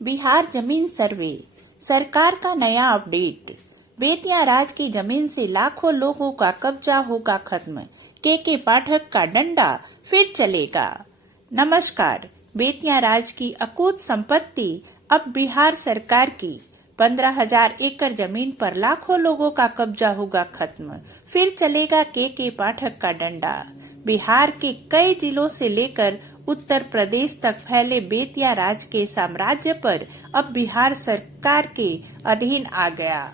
बिहार जमीन सर्वे, सरकार का नया अपडेट। बेतिया राज की जमीन से लाखों लोगों का कब्जा होगा खत्म, के पाठक का डंडा फिर चलेगा। नमस्कार। बेतिया राज की अकूत संपत्ति अब बिहार सरकार की 15,000 एकड़ जमीन पर लाखों लोगों का कब्जा होगा खत्म, फिर चलेगा के पाठक का डंडा। बिहार के कई जिलों से लेकर उत्तर प्रदेश तक फैले बेतिया राज के साम्राज्य पर अब बिहार सरकार के अधीन आ गया।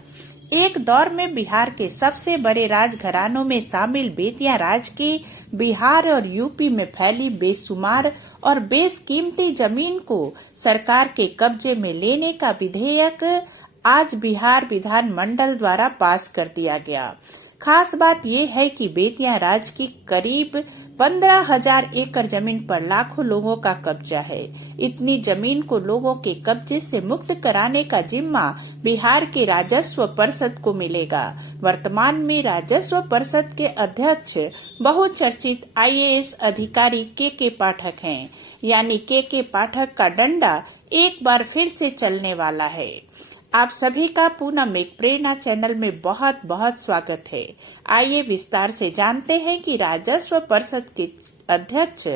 एक दौर में बिहार के सबसे बड़े राजघरानों में शामिल बेतिया राज की बिहार और यूपी में फैली बेशुमार और बेशकीमती जमीन को सरकार के कब्जे में लेने का विधेयक आज बिहार विधानमंडल द्वारा पास कर दिया गया। खास बात यह है कि बेतिया राज की करीब 15,000 एकड़ जमीन पर लाखों लोगों का कब्जा है। इतनी जमीन को लोगों के कब्जे से मुक्त कराने का जिम्मा बिहार के राजस्व परिषद को मिलेगा। वर्तमान में राजस्व परिषद के अध्यक्ष बहुचर्चित IAS अधिकारी के पाठक हैं, यानी के पाठक का डंडा एक बार फिर से चलने वाला है। आप सभी का पूनम एक प्रेरणा चैनल में बहुत बहुत स्वागत है। आइए विस्तार से जानते हैं कि राजस्व परिषद के अध्यक्ष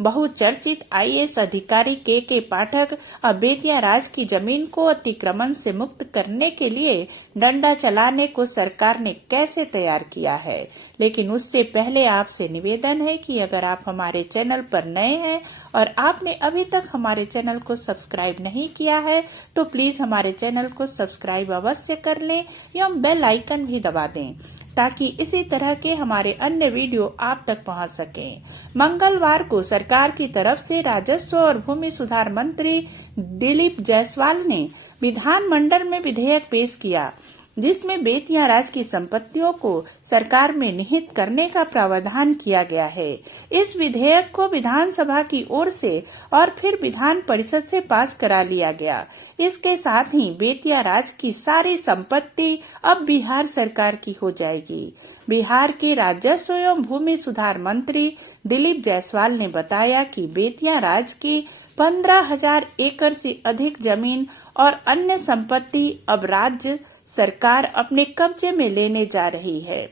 बहुचर्चित IAS अधिकारी के पाठक अब बेतिया राज की जमीन को अतिक्रमण से मुक्त करने के लिए डंडा चलाने को सरकार ने कैसे तैयार किया है। लेकिन उससे पहले आपसे निवेदन है कि अगर आप हमारे चैनल पर नए हैं और आपने अभी तक हमारे चैनल को सब्सक्राइब नहीं किया है तो प्लीज हमारे चैनल को सब्सक्राइब अवश्य कर लें एवं बेल आइकन भी दबा दें ताकि इसी तरह के हमारे अन्य वीडियो आप तक पहुंच सके। मंगलवार को सरकार की तरफ से राजस्व और भूमि सुधार मंत्री दिलीप जायसवाल ने विधानमंडल में विधेयक पेश किया, जिसमें बेतिया राज की संपत्तियों को सरकार में निहित करने का प्रावधान किया गया है। इस विधेयक को विधानसभा की ओर से और फिर विधान परिषद से पास करा लिया गया। इसके साथ ही बेतिया राज की सारी संपत्ति अब बिहार सरकार की हो जाएगी। बिहार के राजस्व एवं भूमि सुधार मंत्री दिलीप जायसवाल ने बताया कि बेतिया राज की 15,000 एकड़ से अधिक जमीन और अन्य संपत्ति अब राज्य सरकार अपने कब्जे में लेने जा रही है।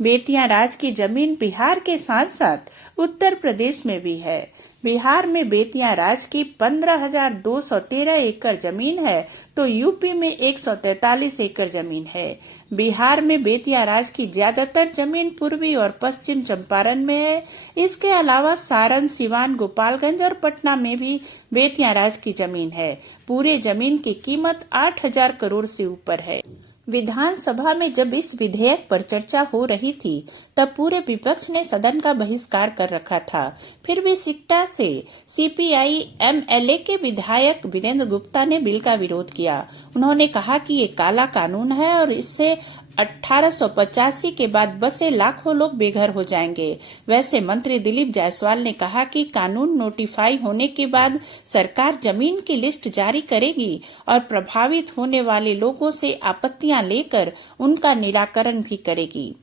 बेतिया राज की जमीन बिहार के साथ साथ उत्तर प्रदेश में भी है। बिहार में बेतिया राज की 15,213 एकड़ जमीन है तो यूपी में 143 एकड़ जमीन है। बिहार में बेतिया राज की ज्यादातर जमीन पूर्वी और पश्चिम चंपारण में है। इसके अलावा सारण, सिवान, गोपालगंज और पटना में भी बेतिया राज की जमीन है। पूरे जमीन की कीमत 8,000 करोड़ से ऊपर है। विधानसभा में जब इस विधेयक पर चर्चा हो रही थी तब पूरे विपक्ष ने सदन का बहिष्कार कर रखा था। फिर भी सिकटा से CPI MLA के विधायक वीरेंद्र गुप्ता ने बिल का विरोध किया। उन्होंने कहा कि ये काला कानून है और इससे 1885 के बाद बसे लाखों लोग बेघर हो जाएंगे। वैसे मंत्री दिलीप जायसवाल ने कहा कि कानून नोटिफाई होने के बाद सरकार जमीन की लिस्ट जारी करेगी और प्रभावित होने वाले लोगों से आपत्तियां लेकर उनका निराकरण भी करेगी।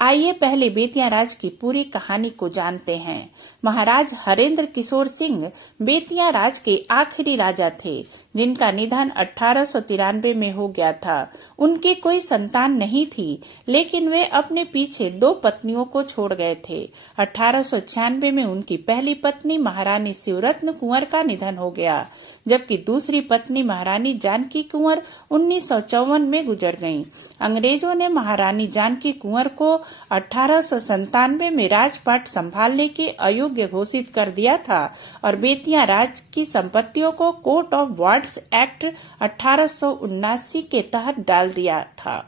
आइए पहले बेतिया राज की पूरी कहानी को जानते हैं। महाराज हरेंद्र किशोर सिंह बेतिया राज के आखिरी राजा थे, जिनका निधन 1893 में हो गया था। उनकी कोई संतान नहीं थी, लेकिन वे अपने पीछे 2 पत्नियों को छोड़ गए थे। 1896 में उनकी पहली पत्नी महारानी शिवरत्न कुंवर का निधन हो गया, जबकि दूसरी पत्नी महारानी जानकी कुंवर 1954 में गुजर गईं। अंग्रेजों ने महारानी जानकी कुंवर को 1897 में राजपाट संभालने के अयोग्य घोषित कर दिया था और बेतिया राज की संपत्तियों को कोर्ट ऑफ वार्ड्स एक्ट 1879 के तहत डाल दिया था।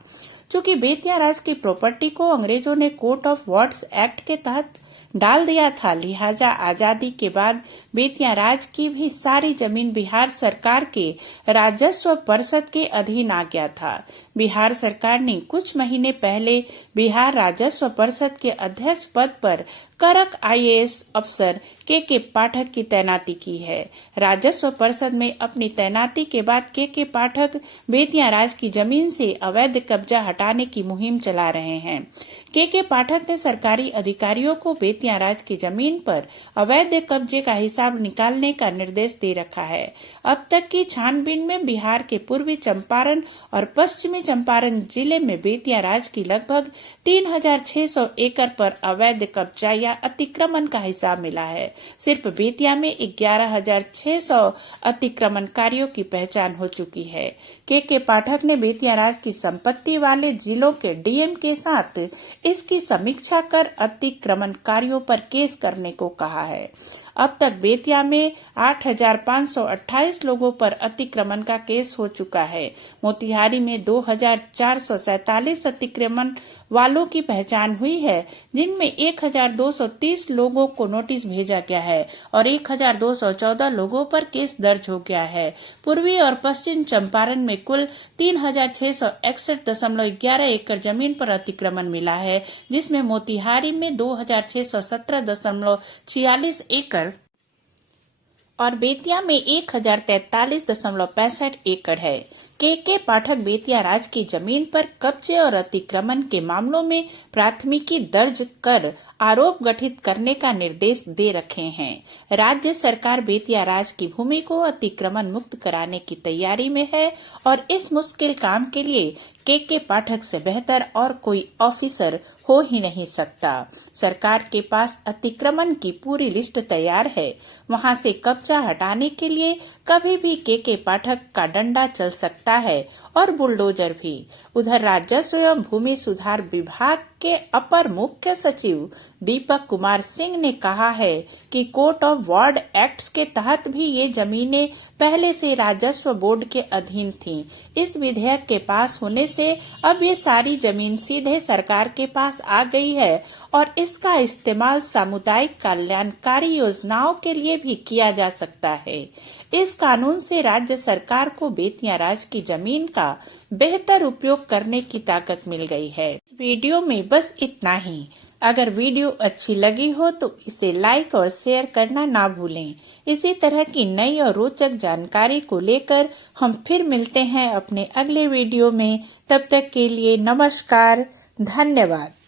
चूंकि बेतिया राज की प्रॉपर्टी को अंग्रेजों ने कोर्ट ऑफ वार्ड्स एक्ट के तहत डाल दिया था, लिहाजा आजादी के बाद बेतिया राज की भी सारी जमीन बिहार सरकार के राजस्व परिषद के अधीन आ गया था। बिहार सरकार ने कुछ महीने पहले बिहार राजस्व परिषद के अध्यक्ष पद पर करक IAS अफसर के पाठक की तैनाती की है। राजस्व परिषद में अपनी तैनाती के बाद के पाठक बेतिया राज की जमीन से अवैध कब्जा हटाने की मुहिम चला रहे हैं। के पाठक ने सरकारी अधिकारियों को बेतिया राज की जमीन पर अवैध कब्जे का हिसाब निकालने का निर्देश दे रखा है। अब तक की छानबीन में बिहार के पूर्वी चंपारण और पश्चिमी चंपारण जिले में बेतिया राज की लगभग 3600 एकड़ पर अवैध कब्जा या अतिक्रमण का हिसाब मिला है। सिर्फ बेतिया में 11600 अतिक्रमणकारियों की पहचान हो चुकी है। के पाठक ने बेतिया राज की संपत्ति वाले जिलों के डीएम के साथ इसकी समीक्षा कर अतिक्रमणकारियों पर केस करने को कहा है। अब तक बेतिया में 8528 लोगों पर अतिक्रमण का केस हो चुका है। मोतिहारी में 2447 अतिक्रमण वालों की पहचान हुई है, जिनमें 1230 लोगों को नोटिस भेजा गया है और 1214 लोगों पर केस दर्ज हो गया है। पूर्वी और पश्चिम चंपारण में कुल 3661.11 एकड़ जमीन पर अतिक्रमण मिला है, जिसमें मोतिहारी में 2617.46 एकड़ और बेतिया में 1043.65 एकड़ है। के पाठक बेतिया राज की जमीन पर कब्जे और अतिक्रमण के मामलों में प्राथमिकी दर्ज कर आरोप गठित करने का निर्देश दे रखे हैं। राज्य सरकार बेतिया राज की भूमि को अतिक्रमण मुक्त कराने की तैयारी में है और इस मुश्किल काम के लिए के पाठक से बेहतर और कोई ऑफिसर हो ही नहीं सकता। सरकार के पास अतिक्रमण की पूरी लिस्ट तैयार है। वहां से कब्जा हटाने के लिए कभी भी के पाठक का डंडा चल सकता है और बुलडोजर भी। उधर राजस्व एवं भूमि सुधार विभाग के अपर मुख्य सचिव दीपक कुमार सिंह ने कहा है कि कोर्ट ऑफ वार्ड एक्ट्स के तहत भी ये जमीनें पहले से राजस्व बोर्ड के अधीन थीं। इस विधेयक के पास होने से अब ये सारी जमीन सीधे सरकार के पास आ गई है और इसका इस्तेमाल सामुदायिक कल्याणकारी योजनाओं के लिए भी किया जा सकता है। इस कानून से राज्य सरकार को बेतिया राज की जमीन का बेहतर उपयोग करने की ताकत मिल गई है। इस वीडियो में बस इतना ही। अगर वीडियो अच्छी लगी हो तो इसे लाइक और शेयर करना ना भूलें। इसी तरह की नई और रोचक जानकारी को लेकर हम फिर मिलते हैं अपने अगले वीडियो में। तब तक के लिए नमस्कार, धन्यवाद।